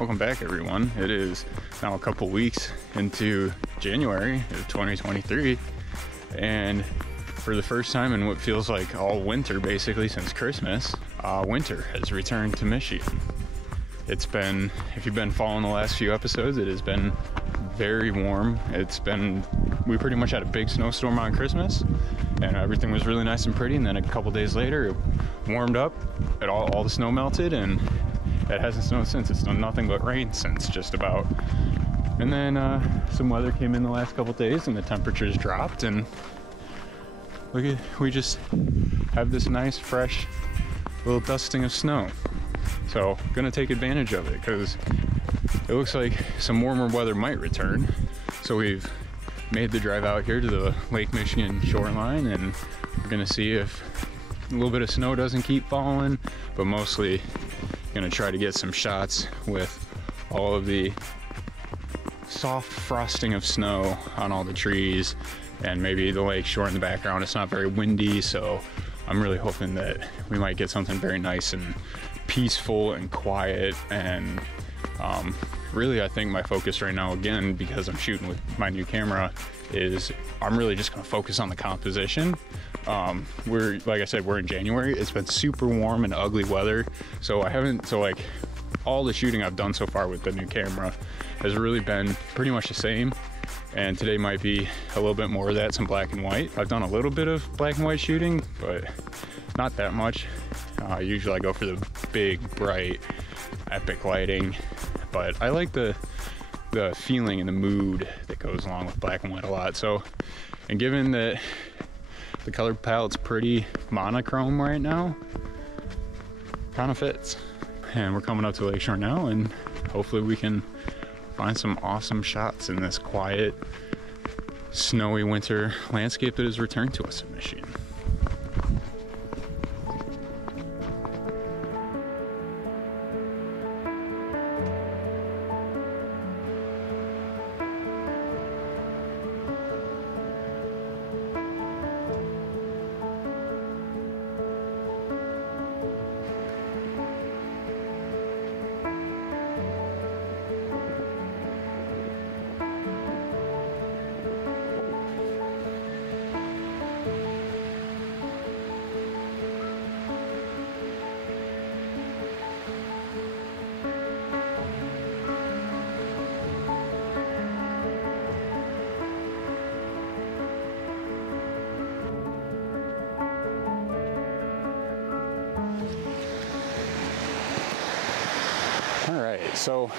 Welcome back, everyone. It is now a couple weeks into January of 2023, and for the first time in what feels like all winter, basically since Christmas, winter has returned to Michigan. It's been, if you've been following the last few episodes, it has been very warm. We pretty much had a big snowstorm on Christmas, and everything was really nice and pretty, and then a couple days later, it warmed up, all the snow melted, and it hasn't snowed since. It's done nothing but rain since, just about. And then some weather came in the last couple days, and the temperatures dropped, and we just have this nice, fresh little dusting of snow. So, gonna take advantage of it, because it looks like some warmer weather might return. So we've made the drive out here to the Lake Michigan shoreline, and we're gonna see if a little bit of snow doesn't keep falling, but mostly gonna try to get some shots with all of the soft frosting of snow on all the trees, and maybe the lake shore in the background. It's not very windy, so I'm really hoping that we might get something very nice and peaceful and quiet. And really, I think my focus right now, again, because I'm shooting with my new camera, is I'm really just gonna focus on the composition. Like I said, we're in January. It's been super warm and ugly weather, so all the shooting I've done so far with the new camera has really been pretty much the same. And today might be a little bit more of that, some black and white. I've done a little bit of black and white shooting, but not that much. Usually I go for the big, bright, epic lighting, but I like the feeling and the mood that goes along with black and white a lot. So, and given that the color palette's pretty monochrome right now, kind of fits. And we're coming up to Lakeshore now, and hopefully we can find some awesome shots in this quiet, snowy winter landscape that has returned to us in Michigan. So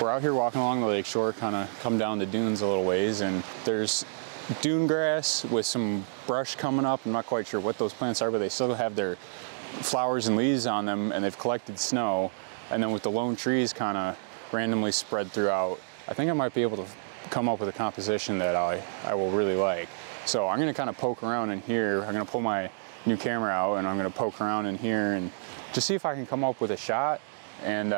we're out here walking along the lake shore, kind of come down the dunes a little ways, and there's dune grass with some brush coming up. I'm not quite sure what those plants are, but they still have their flowers and leaves on them, and they've collected snow. And then with the lone trees kind of randomly spread throughout, I think I might be able to come up with a composition that I will really like. So I'm gonna kind of poke around in here. I'm gonna pull my new camera out, and I'm gonna poke around in here and just see if I can come up with a shot and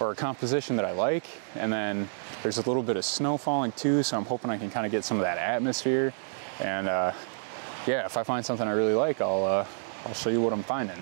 or a composition that I like. And then there's a little bit of snow falling too, so I'm hoping I can kind of get some of that atmosphere. And yeah, if I find something I really like, I'll show you what I'm finding.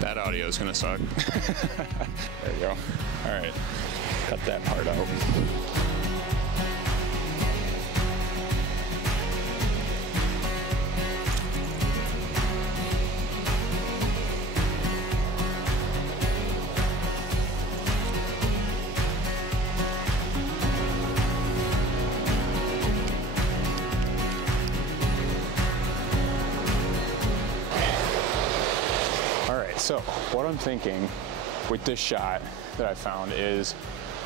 That audio is gonna suck. There you go. All right. cut that part out. So what I'm thinking with this shot that I found is,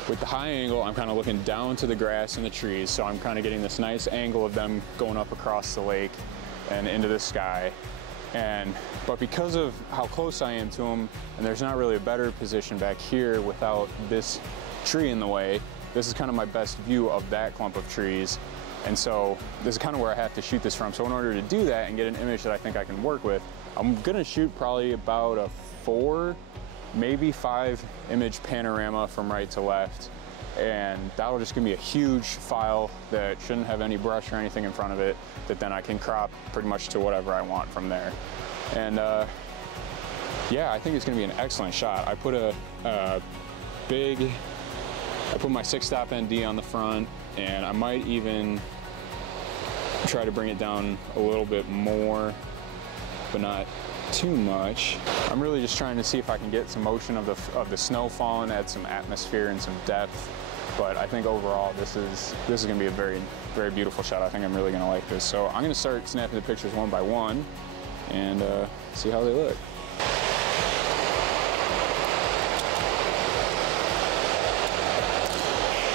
with the high angle, I'm kind of looking down to the grass and the trees, so I'm kind of getting this nice angle of them going up across the lake and into the sky. But because of how close I am to them, and there's not really a better position back here without this tree in the way, this is kind of my best view of that clump of trees. And so this is kind of where I have to shoot this from. So in order to do that and get an image that I think I can work with, I'm gonna shoot probably about a 4, maybe 5 image panorama from right to left. And that'll just give me a huge file that shouldn't have any brush or anything in front of it, that then I can crop pretty much to whatever I want from there. And yeah, I think it's gonna be an excellent shot. I put I put my 6-stop ND on the front, and I might even try to bring it down a little bit more, but not too much. I'm really just trying to see if I can get some motion of the snow falling, add some atmosphere and some depth. But I think overall this is gonna be a very, very beautiful shot. I think I'm really gonna like this. So I'm gonna start snapping the pictures one by one and see how they look.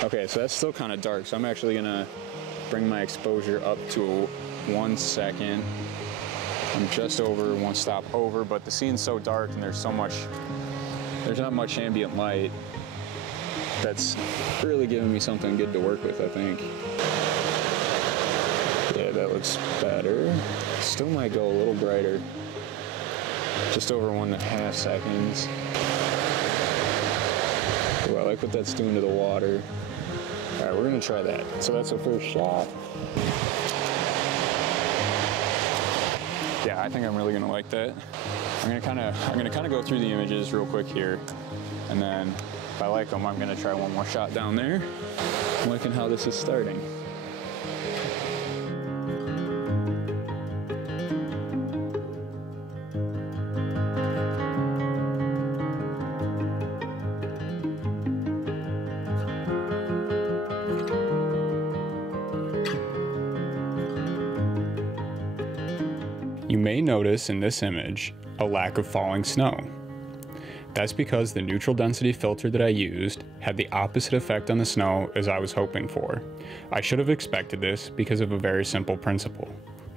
Okay, so that's still kind of dark, so I'm actually gonna bring my exposure up to 1 second. I'm just over 1 stop over, but the scene's so dark and there's not much ambient light. That's really giving me something good to work with, I think. Yeah, that looks better. Still might go a little brighter. Just over 1.5 seconds. Ooh, I like what that's doing to the water. All right, we're gonna try that. So that's the first shot. Yeah, I think I'm really gonna like that. I'm gonna kind of go through the images real quick here, and then if I like them, I'm gonna try one more shot down there. I'm liking how this is starting. You may notice in this image a lack of falling snow. That's because the neutral density filter that I used had the opposite effect on the snow as I was hoping for. I should have expected this because of a very simple principle.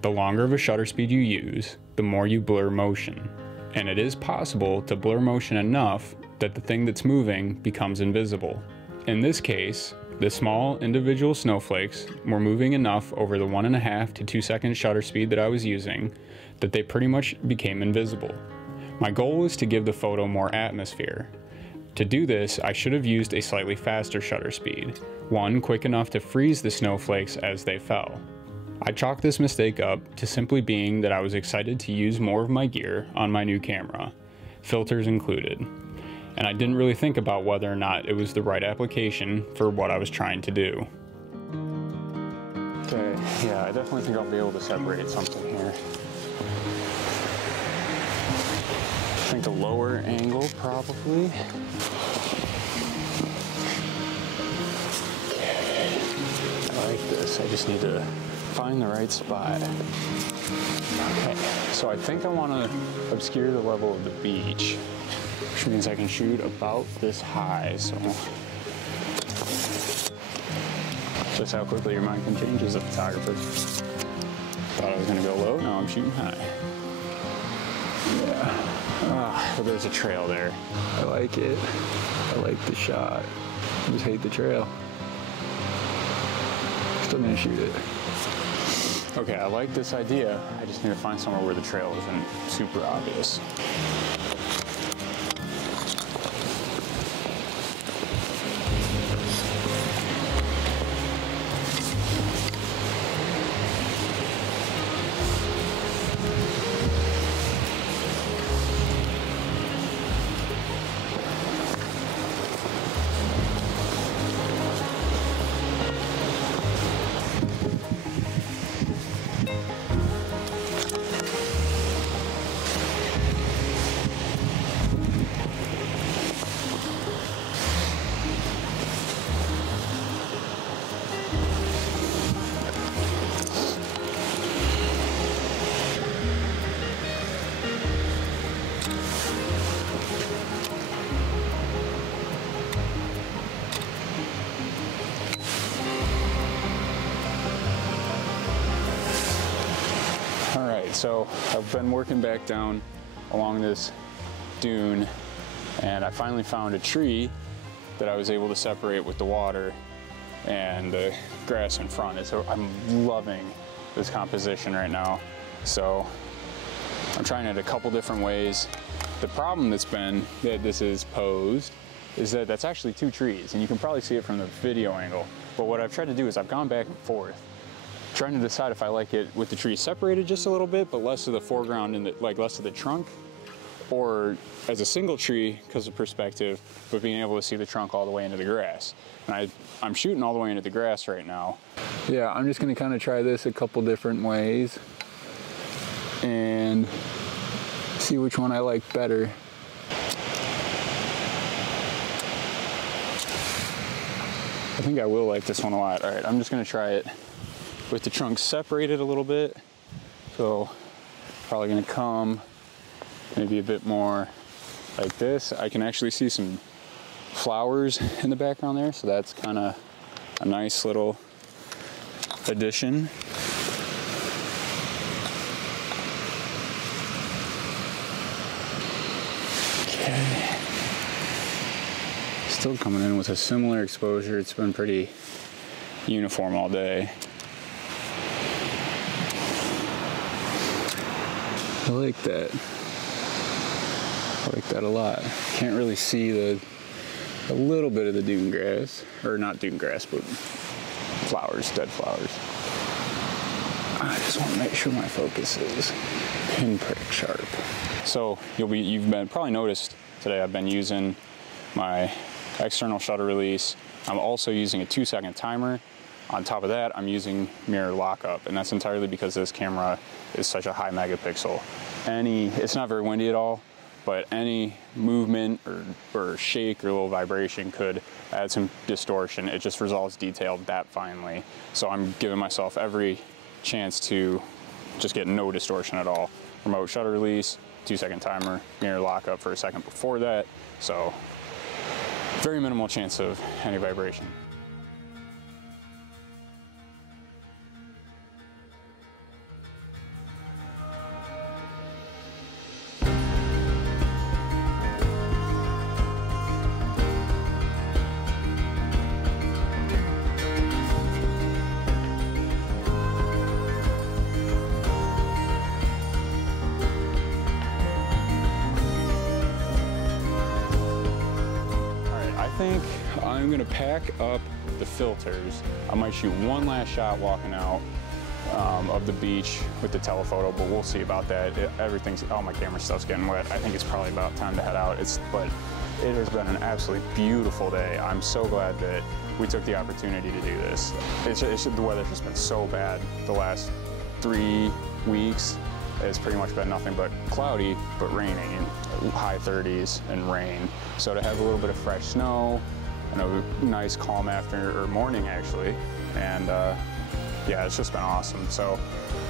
The longer of a shutter speed you use, the more you blur motion. And it is possible to blur motion enough that the thing that's moving becomes invisible. In this case, the small individual snowflakes were moving enough over the 1.5 to 2 second shutter speed that I was using that they pretty much became invisible. My goal was to give the photo more atmosphere. To do this, I should have used a slightly faster shutter speed, one quick enough to freeze the snowflakes as they fell. I chalked this mistake up to simply being that I was excited to use more of my gear on my new camera, filters included, and I didn't really think about whether or not it was the right application for what I was trying to do. Okay, yeah, I definitely think I'll be able to separate something here. I think a lower angle, probably. Okay. I like this. I just need to find the right spot. Okay, so I think I want to obscure the level of the beach, which means I can shoot about this high, so. Just how quickly your mind can change as a photographer. Thought I was gonna go low, now I'm shooting high. Yeah. But there's a trail there. I like it. I like the shot. I just hate the trail. Still gonna shoot it. Okay, I like this idea. I just need to find somewhere where the trail isn't super obvious. right, so I've been working back down along this dune, and I finally found a tree that I was able to separate with the water and the grass in front. So I'm loving this composition right now. So I'm trying it a couple different ways. The problem that's been that this is posed is that that's actually two trees, and you can probably see it from the video angle. But what I've tried to do is I've gone back and forth, trying to decide if I like it with the trees separated just a little bit, but less of the foreground and less of the trunk, or as a single tree because of perspective, but being able to see the trunk all the way into the grass. And I'm shooting all the way into the grass right now. Yeah, I'm just gonna kind of try this a couple different ways and see which one I like better. I think I will like this one a lot. All right, I'm just gonna try it with the trunk separated a little bit. So probably gonna come maybe a bit more like this. I can actually see some flowers in the background there, so that's kind of a nice little addition. Okay. Still coming in with a similar exposure. It's been pretty uniform all day. I like that. I like that a lot. Can't really see a little bit of the dune grass, or not dune grass, but flowers, dead flowers. I just want to make sure my focus is pinprick sharp. So you've probably noticed today I've been using my external shutter release. I'm also using a 2-second timer. On top of that, I'm using mirror lockup, and that's entirely because this camera is such a high megapixel. It's not very windy at all, but any movement or shake or little vibration could add some distortion. It just resolves detail that finely. So I'm giving myself every chance to just get no distortion at all. Remote shutter release, 2-second timer, mirror lockup for a second before that. So very minimal chance of any vibration. I think I'm gonna pack up the filters. I might shoot one last shot walking out of the beach with the telephoto, but we'll see about that. All my camera stuff's getting wet. I think it's probably about time to head out. But it has been an absolutely beautiful day. I'm so glad that we took the opportunity to do this. The weather's just been so bad the last 3 weeks. It's pretty much been nothing but cloudy, but raining, high 30s and rain. So to have a little bit of fresh snow and a nice calm morning actually, and yeah, it's just been awesome. So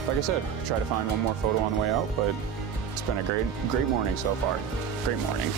like I said, try to find one more photo on the way out, but it's been a great morning so far. Great morning.